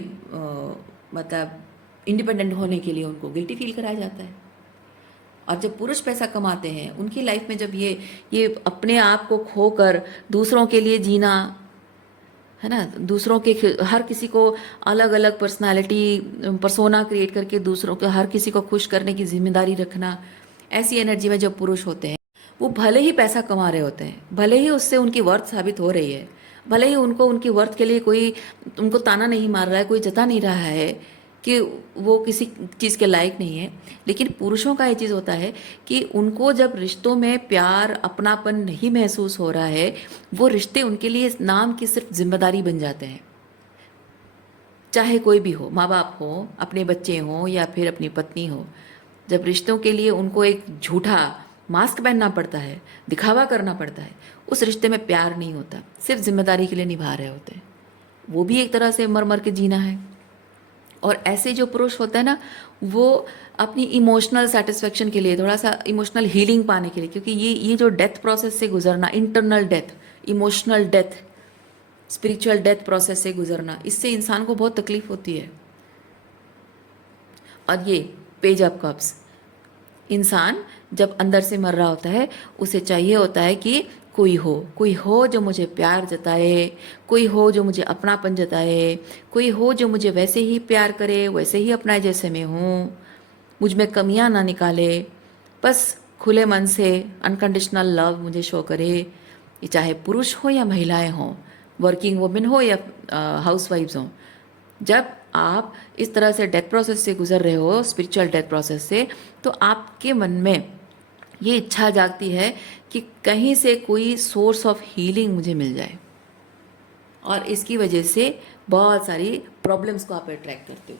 मतलब इंडिपेंडेंट होने के लिए उनको गिल्टी फील कराया जाता है। और जब पुरुष पैसा कमाते हैं उनकी लाइफ में, जब ये अपने आप को खोकर दूसरों के लिए जीना, है ना, दूसरों के हर किसी को अलग अलग पर्सनालिटी पर्सोना क्रिएट करके दूसरों के हर किसी को खुश करने की जिम्मेदारी रखना, ऐसी एनर्जी में जब पुरुष होते हैं, वो भले ही पैसा कमा रहे होते हैं, भले ही उससे उनकी वर्थ साबित हो रही है, भले ही उनको उनकी वर्थ के लिए कोई उनको ताना नहीं मार रहा है, कोई जता नहीं रहा है कि वो किसी चीज़ के लायक नहीं है, लेकिन पुरुषों का ये चीज़ होता है कि उनको जब रिश्तों में प्यार अपनापन नहीं महसूस हो रहा है, वो रिश्ते उनके लिए नाम की सिर्फ जिम्मेदारी बन जाते हैं। चाहे कोई भी हो, माँ बाप हो, अपने बच्चे हों या फिर अपनी पत्नी हो, जब रिश्तों के लिए उनको एक झूठा मास्क पहनना पड़ता है, दिखावा करना पड़ता है, उस रिश्ते में प्यार नहीं होता, सिर्फ जिम्मेदारी के लिए निभा रहे होते हैं। वो भी एक तरह से मर मर के जीना है। और ऐसे जो पुरुष होता है ना, वो अपनी इमोशनल सेटिस्फेक्शन के लिए, थोड़ा सा इमोशनल हीलिंग पाने के लिए, क्योंकि ये जो डेथ प्रोसेस से गुजरना, internal death, emotional death, spiritual death process से गुजरना, इससे इंसान को बहुत तकलीफ होती है। और ये पेज ऑफ कप्स, इंसान जब अंदर से मर रहा होता है, उसे चाहिए होता है कि कोई हो जो मुझे प्यार जताए, कोई हो जो मुझे अपनापन जताए, कोई हो जो मुझे वैसे ही प्यार करे, वैसे ही अपनाए जैसे मैं हूँ, मुझ में कमियां ना निकाले, बस खुले मन से अनकंडीशनल लव मुझे शो करे। ये चाहे पुरुष हो या महिलाएं हों, वर्किंग वुमेन हो या हाउस वाइफ्स हों, जब आप इस तरह से डेथ प्रोसेस से गुजर रहे हो, स्पिरिचुअल डेथ प्रोसेस से, तो आपके मन में ये इच्छा जागती है कि कहीं से कोई सोर्स ऑफ हीलिंग मुझे मिल जाए, और इसकी वजह से बहुत सारी प्रॉब्लम्स को आप अट्रैक्ट करते हो।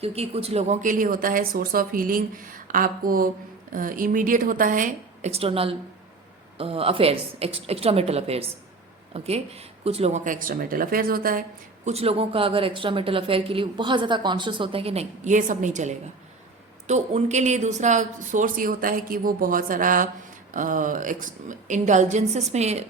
क्योंकि कुछ लोगों के लिए होता है सोर्स ऑफ हीलिंग आपको इमीडिएट होता है, external affairs, extra metal affairs, okay. कुछ लोगों का एक्स्ट्रा मैरिटल अफेयर्स होता है, कुछ लोगों का अगर एक्स्ट्रा मैरिटल अफेयर के लिए बहुत ज़्यादा कॉन्शियस होता है कि नहीं ये सब नहीं चलेगा, तो उनके लिए दूसरा सोर्स ये होता है कि वो बहुत सारा इंडल्जेंसेस में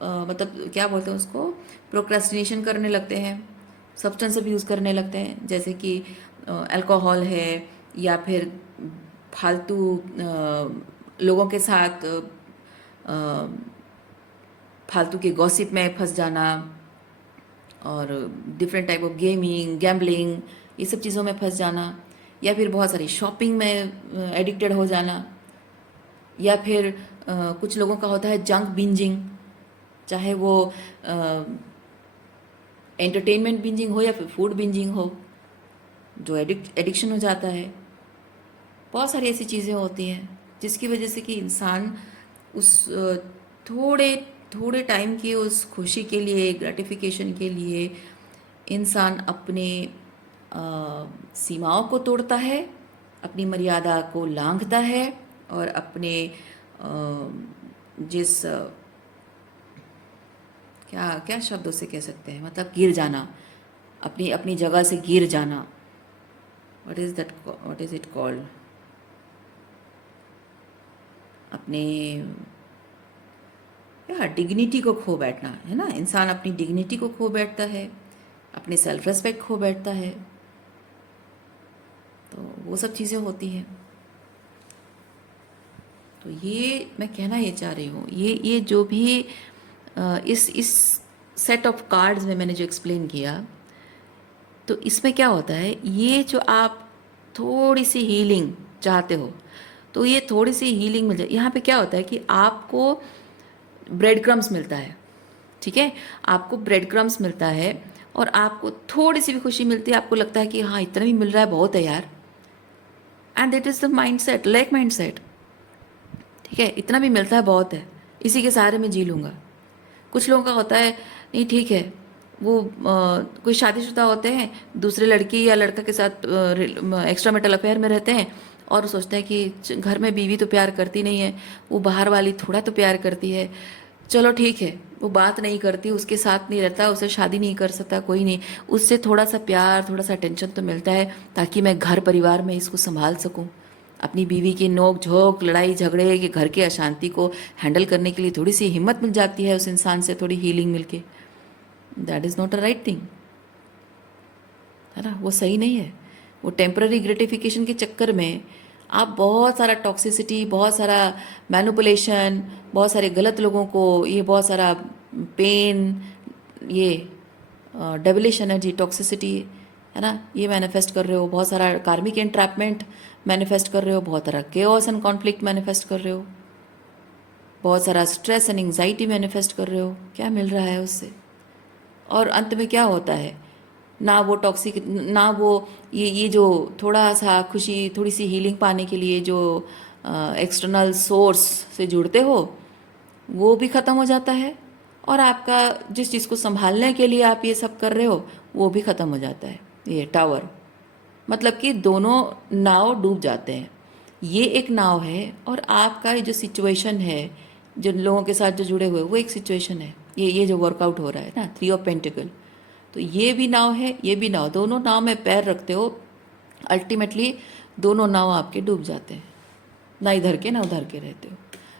मतलब क्या बोलते हैं उसको, प्रोक्रेस्टिनेशन करने लगते हैं, सब्सटेंस अब्यूज़ करने लगते हैं, जैसे कि अल्कोहल है, या फिर फालतू लोगों के साथ फालतू के गॉसिप में फंस जाना, और different type of gaming, gambling, ये सब चीज़ों में फंस जाना, या फिर बहुत सारी शॉपिंग में एडिक्टेड हो जाना, या फिर कुछ लोगों का होता है जंक बिंजिंग, चाहे वो एंटरटेनमेंट बिंजिंग हो या फिर फूड बिंजिंग हो, जो एडिक्शन हो जाता है। बहुत सारी ऐसी चीज़ें होती हैं जिसकी वजह से कि इंसान उस थोड़े थोड़े टाइम की उस खुशी के लिए, ग्रेटिफिकेशन के लिए इंसान अपने सीमाओं को तोड़ता है, अपनी मर्यादा को लांघता है, और अपने जिस क्या क्या शब्दों से कह सकते हैं, मतलब गिर जाना, अपनी अपनी जगह से गिर जाना, व्हाट इज़ इट कॉल्ड, अपने या डिग्निटी को खो बैठना है ना, इंसान अपनी डिग्निटी को खो बैठता है, अपने सेल्फ रेस्पेक्ट खो बैठता है, तो वो सब चीज़ें होती हैं। तो ये मैं कहना ये चाह रही हूँ, ये जो भी इस सेट ऑफ कार्ड्स में मैंने जो एक्सप्लेन किया, तो इसमें क्या होता है, ये जो आप थोड़ी सी हीलिंग चाहते हो, तो ये थोड़ी सी हीलिंग मिल जाए। यहाँ पे क्या होता है कि आपको ब्रेड क्रम्स मिलता है, ठीक है, आपको ब्रेड क्रम्स मिलता है, और आपको थोड़ी सी भी खुशी मिलती है, आपको लगता है कि हाँ इतना भी मिल रहा है बहुत है यार, and that is the mind set, like mind set, ठीक है, इतना भी मिलता है बहुत है, इसी के सहारे में जी लूँगा। कुछ लोगों का होता है नहीं ठीक है, वो कोई शादीशुदा होते हैं, दूसरे लड़की या लड़का के साथ एक्स्ट्रा मैरिटल अफेयर में रहते हैं, और सोचते हैं कि घर में बीवी तो प्यार करती नहीं है, वो बाहर वाली थोड़ा तो प्यार करती है, चलो ठीक है, वो बात नहीं करती, उसके साथ नहीं रहता, उसे शादी नहीं कर सकता, कोई नहीं, उससे थोड़ा सा प्यार, थोड़ा सा अटेंशन तो मिलता है, ताकि मैं घर परिवार में इसको संभाल सकूं, अपनी बीवी की नोक झोंक, लड़ाई झगड़े के घर के अशांति को हैंडल करने के लिए थोड़ी सी हिम्मत मिल जाती है उस इंसान से, थोड़ी हीलिंग मिलके। That is not a right thing, है ना, वो सही नहीं है। वो टेम्पररी ग्रेटिफिकेशन के चक्कर में आप बहुत सारा टॉक्सिसिटी, बहुत सारा मैनिपुलेशन, बहुत सारे गलत लोगों को, ये बहुत सारा पेन, ये डेविलिश एनर्जी, टॉक्सिसिटी, है ना, ये मैनिफेस्ट कर रहे हो, बहुत सारा कार्मिक एंट्रैपमेंट मैनिफेस्ट कर रहे हो, बहुत सारा केओस एंड कॉन्फ्लिक्ट मैनिफेस्ट कर रहे हो, बहुत सारा स्ट्रेस एंड एंग्जाइटी मैनिफेस्ट कर रहे हो। क्या मिल रहा है उससे? और अंत में क्या होता है, ना वो टॉक्सिक, ना वो ये जो थोड़ा सा खुशी, थोड़ी सी हीलिंग पाने के लिए जो एक्सटर्नल सोर्स से जुड़ते हो, वो भी ख़त्म हो जाता है, और आपका जिस चीज़ को संभालने के लिए आप ये सब कर रहे हो वो भी ख़त्म हो जाता है। ये टावर, मतलब कि दोनों नाव डूब जाते हैं। ये एक नाव है, और आपका जो सिचुएशन है, जिन लोगों के साथ जो जुड़े हुए, वो एक सिचुएशन है। ये जो वर्कआउट हो रहा है ना, 3 ऑफ पेंटिकल, तो ये भी नाव है, ये भी नाव, दोनों नाव में पैर रखते हो, अल्टीमेटली दोनों नाव आपके डूब जाते हैं, ना इधर के ना उधर के रहते हो।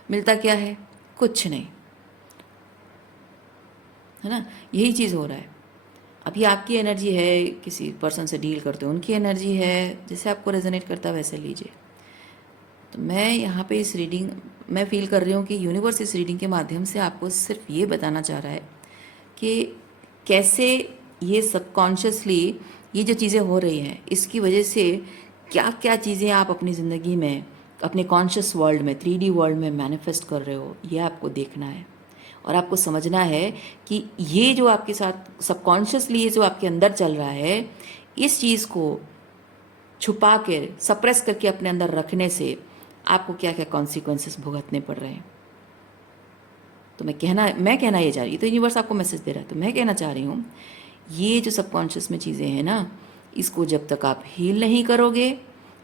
मिलता क्या है? कुछ नहीं, है ना, यही चीज़ हो रहा है। अभी आपकी एनर्जी है, किसी पर्सन से डील करते हो, उनकी एनर्जी है, जैसे आपको रेजोनेट करता है वैसे लीजिए। तो मैं यहाँ पे इस रीडिंग मैं फील कर रही हूँ कि यूनिवर्स इस रीडिंग के माध्यम से आपको सिर्फ ये बताना चाह रहा है कि कैसे ये सबकॉन्शियसली ये जो चीज़ें हो रही हैं, इसकी वजह से क्या क्या चीज़ें आप अपनी ज़िंदगी में, अपने कॉन्शियस वर्ल्ड में, 3D वर्ल्ड में मैनिफेस्ट कर रहे हो, ये आपको देखना है। और आपको समझना है कि ये जो आपके साथ सबकॉन्शियसली, ये जो आपके अंदर चल रहा है, इस चीज़ को छुपा के, सप्रेस करके अपने अंदर रखने से आपको क्या क्या कॉन्सिक्वेंसेस भुगतने पड़ रहे हैं। तो मैं कहना ये चाह रही हूँ, तो यूनिवर्स आपको मैसेज दे रहा है, तो मैं कहना चाह रही हूँ, ये जो सबकॉन्शियस में चीज़ें हैं ना, इसको जब तक आप हील नहीं करोगे,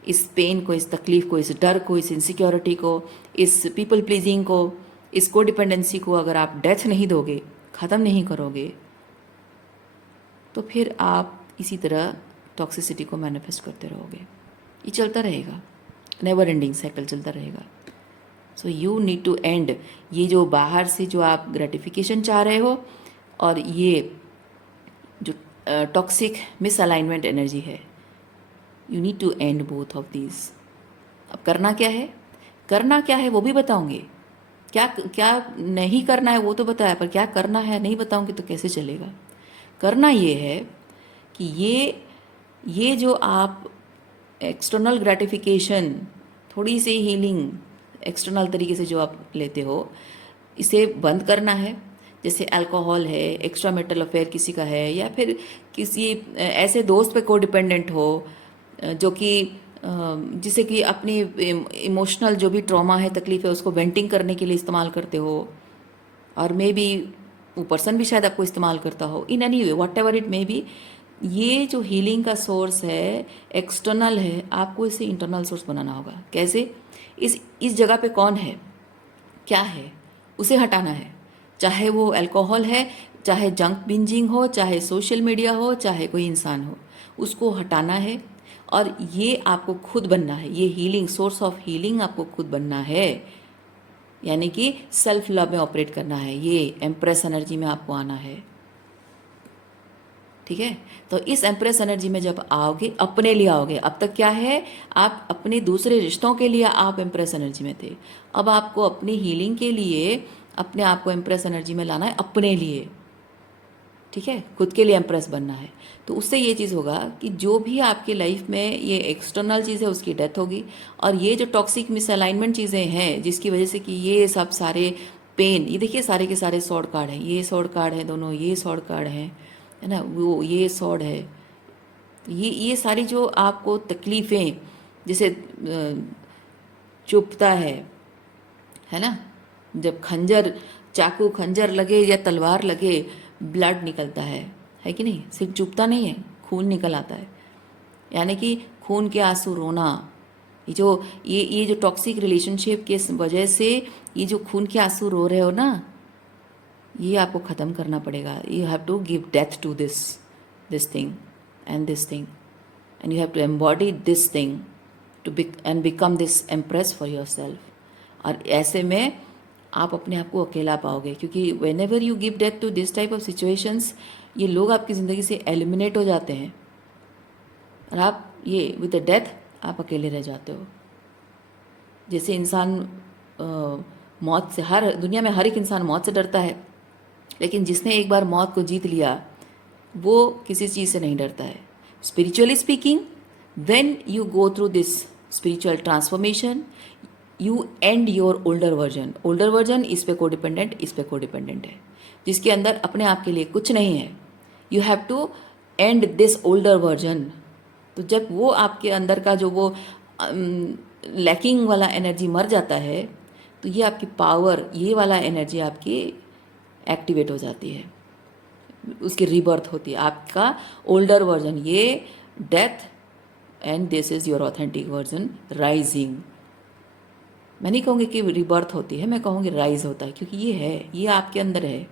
इस पेन को, इस तकलीफ़ को, इस डर को, इस इनसिक्योरिटी को, इस पीपल प्लीजिंग को, इस कोडिपेंडेंसी को अगर आप डेथ नहीं दोगे, ख़त्म नहीं करोगे तो फिर आप इसी तरह टॉक्सिसिटी को मैनिफेस्ट करते रहोगे। ये चलता रहेगा, नेवर एंडिंग साइकिल चलता रहेगा। So you need to end ये जो बाहर से जो आप ग्रेटिफिकेशन चाह रहे हो और ये जो टॉक्सिक मिसअलाइनमेंट एनर्जी है, you need to end both of these. अब करना क्या है, करना क्या है वो भी बताऊंगी। क्या क्या नहीं करना है वो तो बताया, पर क्या करना है नहीं बताऊंगी तो कैसे चलेगा। करना ये है कि ये जो आप एक्सटर्नल ग्रेटिफिकेशन, थोड़ी सी हीलिंग एक्सटर्नल तरीके से जो आप लेते हो, इसे बंद करना है। जैसे अल्कोहल है, एक्स्ट्रा मेटल अफेयर किसी का है, या फिर किसी ऐसे दोस्त पे को डिपेंडेंट हो जो कि जिसे कि अपनी इमोशनल जो भी ट्रॉमा है, तकलीफ है, उसको वेंटिंग करने के लिए इस्तेमाल करते हो, और मे बी वो पर्सन भी शायद आपको इस्तेमाल करता हो। In any way what ever it may be, ये जो हीलिंग का सोर्स है एक्सटर्नल है, आपको इसे इंटरनल सोर्स बनाना होगा। कैसे? इस जगह पे कौन है, क्या है, उसे हटाना है। चाहे वो अल्कोहल है, चाहे जंक बिंजिंग हो, चाहे सोशल मीडिया हो, चाहे कोई इंसान हो, उसको हटाना है। और ये आपको खुद बनना है, ये हीलिंग, सोर्स ऑफ हीलिंग आपको खुद बनना है। यानी कि सेल्फ लव में ऑपरेट करना है, ये एम्प्रेस एनर्जी में आपको आना है। ठीक है? तो इस एम्प्रेस एनर्जी में जब आओगे, अपने लिए आओगे। अब तक क्या है, आप अपने दूसरे रिश्तों के लिए आप एम्प्रेस एनर्जी में थे। अब आपको अपनी हीलिंग के लिए अपने आप को एम्प्रेस एनर्जी में लाना है, अपने लिए। ठीक है? खुद के लिए एम्प्रेस बनना है। तो उससे ये चीज़ होगा कि जो भी आपकी लाइफ में ये एक्सटर्नल चीज़ है उसकी डेथ होगी, और ये जो टॉक्सिक मिसअलाइनमेंट चीज़ें हैं जिसकी वजह से कि ये सब सारे पेन, ये देखिए सारे के सारे सॉर्ड कार्ड हैं, ये सॉर्ड कार्ड है दोनों, ये सॉर्ड कार्ड है ना, वो ये सॉर्ड है। ये सारी जो आपको तकलीफ़ें, जैसे चुभता है ना, जब खंजर, चाकू खंजर लगे या तलवार लगे, ब्लड निकलता है कि नहीं? सिर्फ चुभता नहीं है, खून निकल आता है। यानी कि खून के आंसू रोना, ये जो टॉक्सिक रिलेशनशिप के वजह से ये जो खून के आंसू रो रहे हो ना, ये आपको ख़त्म करना पड़ेगा। You have to give death to this thing and this thing, and you have to embody this thing to and become this empress for yourself. और ऐसे में आप अपने आप को अकेला पाओगे, क्योंकि whenever you give death to this type of situations, ये लोग आपकी ज़िंदगी से एलिमिनेट हो जाते हैं, और आप ये विद द डेथ आप अकेले रह जाते हो। जैसे इंसान मौत से, हर दुनिया में हर एक इंसान मौत से डरता है, लेकिन जिसने एक बार मौत को जीत लिया वो किसी चीज़ से नहीं डरता है। Spiritually speaking, when you go through this spiritual transformation, you and your older version. Older version इस पे को डिपेंडेंट, इस पे को डिपेंडेंट है, जिसके अंदर अपने आप के लिए कुछ नहीं है। You have to end this older version. तो जब वो आपके अंदर का जो वो लैकिंग वाला एनर्जी मर जाता है, तो ये आपकी पावर, ये वाला एनर्जी आपकी एक्टिवेट हो जाती है, उसकी रीबर्थ होती है, आपका ओल्डर वर्जन, ये death, and this is your authentic version rising. मैं नहीं कहूँगी कि रीबर्थ होती है, मैं कहूँगी राइज होता है, क्योंकि ये है, ये आपके अंदर है।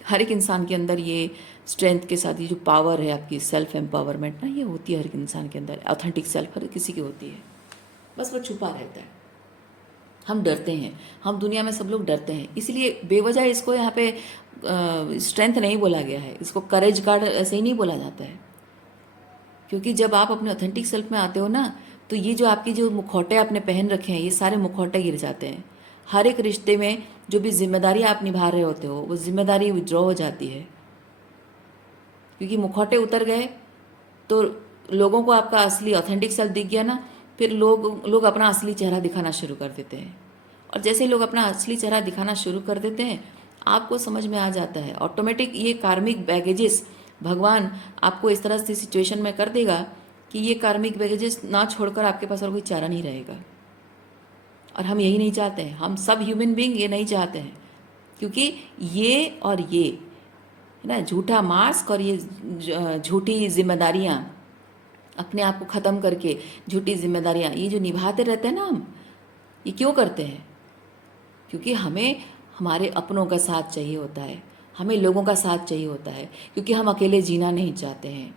हर एक इंसान के अंदर ये स्ट्रेंथ के साथ ये जो पावर है आपकी सेल्फ एम्पावरमेंट ना, ये होती है हर एक इंसान के अंदर। ऑथेंटिक सेल्फ हर किसी की होती है, बस वो छुपा रहता है। हम डरते हैं, हम दुनिया में सब लोग डरते हैं, इसलिए बेवजह इसको यहाँ पे स्ट्रेंथ नहीं बोला गया है, इसको करेज कार्ड ऐसे ही नहीं बोला जाता है। क्योंकि जब आप अपने ऑथेंटिक सेल्फ में आते हो ना, तो ये जो आपकी जो मुखौटे आपने पहन रखे हैं, ये सारे मुखौटे गिर जाते हैं। हर एक रिश्ते में जो भी जिम्मेदारी आप निभा रहे होते हो, वो जिम्मेदारी विड्रॉ हो जाती है, क्योंकि मुखौटे उतर गए तो लोगों को आपका असली ऑथेंटिक सेल्फ दिख गया ना, फिर लोग अपना असली चेहरा दिखाना शुरू कर देते हैं। और जैसे लोग अपना असली चेहरा दिखाना शुरू कर देते हैं, आपको समझ में आ जाता है ऑटोमेटिक, ये कार्मिक बैगेजेस भगवान आपको इस तरह से सिचुएशन में कर देगा कि ये कार्मिक बैगेजेस ना छोड़कर आपके पास और कोई चारा नहीं रहेगा। और हम यही नहीं चाहते हैं, हम सब ह्यूमन बीइंग ये नहीं चाहते हैं, क्योंकि ये और ये है ना, झूठा मास्क और ये झूठी जिम्मेदारियाँ अपने आप को ख़त्म करके, झूठी जिम्मेदारियाँ ये जो निभाते रहते हैं ना हम, ये क्यों करते हैं? क्योंकि हमें हमारे अपनों का साथ चाहिए होता है, हमें लोगों का साथ चाहिए होता है, क्योंकि हम अकेले जीना नहीं चाहते हैं।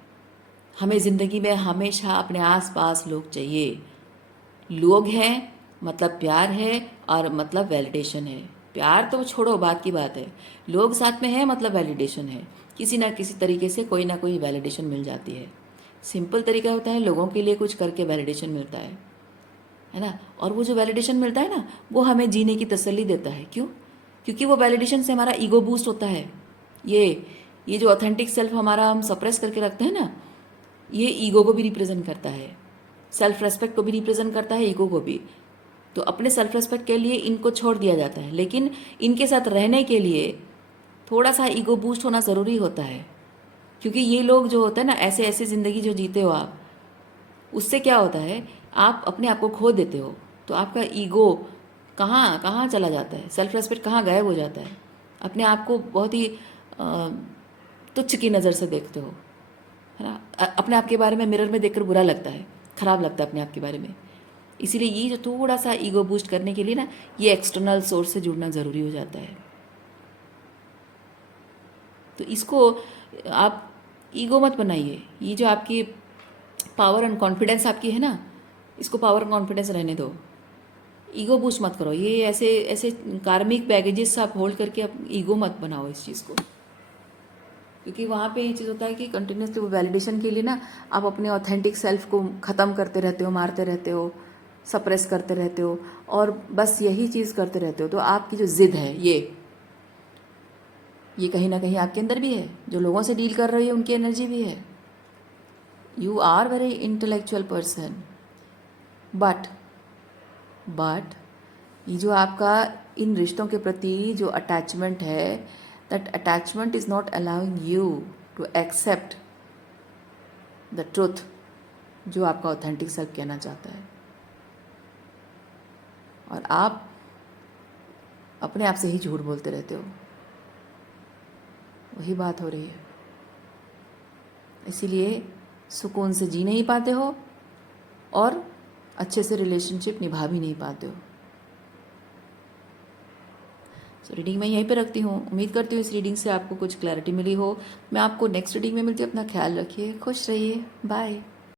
हमें ज़िंदगी में हमेशा अपने आसपास लोग चाहिए। लोग हैं मतलब प्यार है, और मतलब वैलिडेशन है। प्यार तो छोड़ो, बात की बात है, लोग साथ में हैं मतलब वैलिडेशन है। किसी ना किसी तरीके से कोई ना कोई वैलिडेशन मिल जाती है। सिंपल तरीका होता है, लोगों के लिए कुछ करके वैलिडेशन मिलता है ना। और वो जो वैलिडेशन मिलता है ना, वो हमें जीने की तसल्ली देता है। क्यों? क्योंकि वो वैलिडेशन से हमारा ईगो बूस्ट होता है। ये जो ऑथेंटिक सेल्फ हमारा हम सप्रेस करके रखते हैं ना, ये ईगो को भी रिप्रेजेंट करता है, सेल्फ रेस्पेक्ट को भी रिप्रेजेंट करता है, ईगो को भी। तो अपने सेल्फ रेस्पेक्ट के लिए इनको छोड़ दिया जाता है, लेकिन इनके साथ रहने के लिए थोड़ा सा ईगो बूस्ट होना ज़रूरी होता है। क्योंकि ये लोग जो होते हैं ना, ऐसे ऐसे ज़िंदगी जो जीते हो आप, उससे क्या होता है, आप अपने आप को खो देते हो। तो आपका ईगो कहाँ कहाँ चला जाता है, सेल्फ रेस्पेक्ट कहाँ गायब हो जाता है। अपने आप को बहुत ही तुच्छ की नज़र से देखते हो, है ना। अपने आप के बारे में मिरर में देखकर बुरा लगता है, खराब लगता है अपने आप के बारे में। इसीलिए ये जो थोड़ा सा ईगो बूस्ट करने के लिए ना, ये एक्सटर्नल सोर्स से जुड़ना ज़रूरी हो जाता है। तो इसको आप ईगो मत बनाइए। ये जो आपकी पावर एंड कॉन्फिडेंस आपकी है ना, इसको पावर एंड कॉन्फिडेंस रहने दो। ईगो बूस्ट मत करो। ये ऐसे ऐसे कार्मिक बैगेजेस आप होल्ड करके आप ईगो मत बनाओ इस चीज़ को। क्योंकि वहाँ पे ये चीज़ होता है कि कंटिन्यूसली वो वैलिडेशन के लिए ना, आप अपने ऑथेंटिक सेल्फ को ख़त्म करते रहते हो, मारते रहते हो, सप्रेस करते रहते हो, और बस यही चीज़ करते रहते हो। तो आपकी जो ज़िद है, ये कहीं ना कहीं आपके अंदर भी है। जो लोगों से डील कर रही है उनकी एनर्जी भी है। You are very intellectual person, but ये जो आपका इन रिश्तों के प्रति जो अटैचमेंट है, that attachment is not allowing you to accept the truth जो आपका ऑथेंटिक सेल्फ कहना चाहता है। और आप अपने आप से ही झूठ बोलते रहते हो। वही बात हो रही है। इसीलिए सुकून से जी नहीं पाते हो, और अच्छे से रिलेशनशिप निभा भी नहीं पाते हो। तो रीडिंग मैं यहीं पे रखती हूँ। उम्मीद करती हूँ इस रीडिंग से आपको कुछ क्लैरिटी मिली हो। मैं आपको नेक्स्ट रीडिंग में मिलती हूँ। अपना ख्याल रखिए, खुश रहिए, बाय।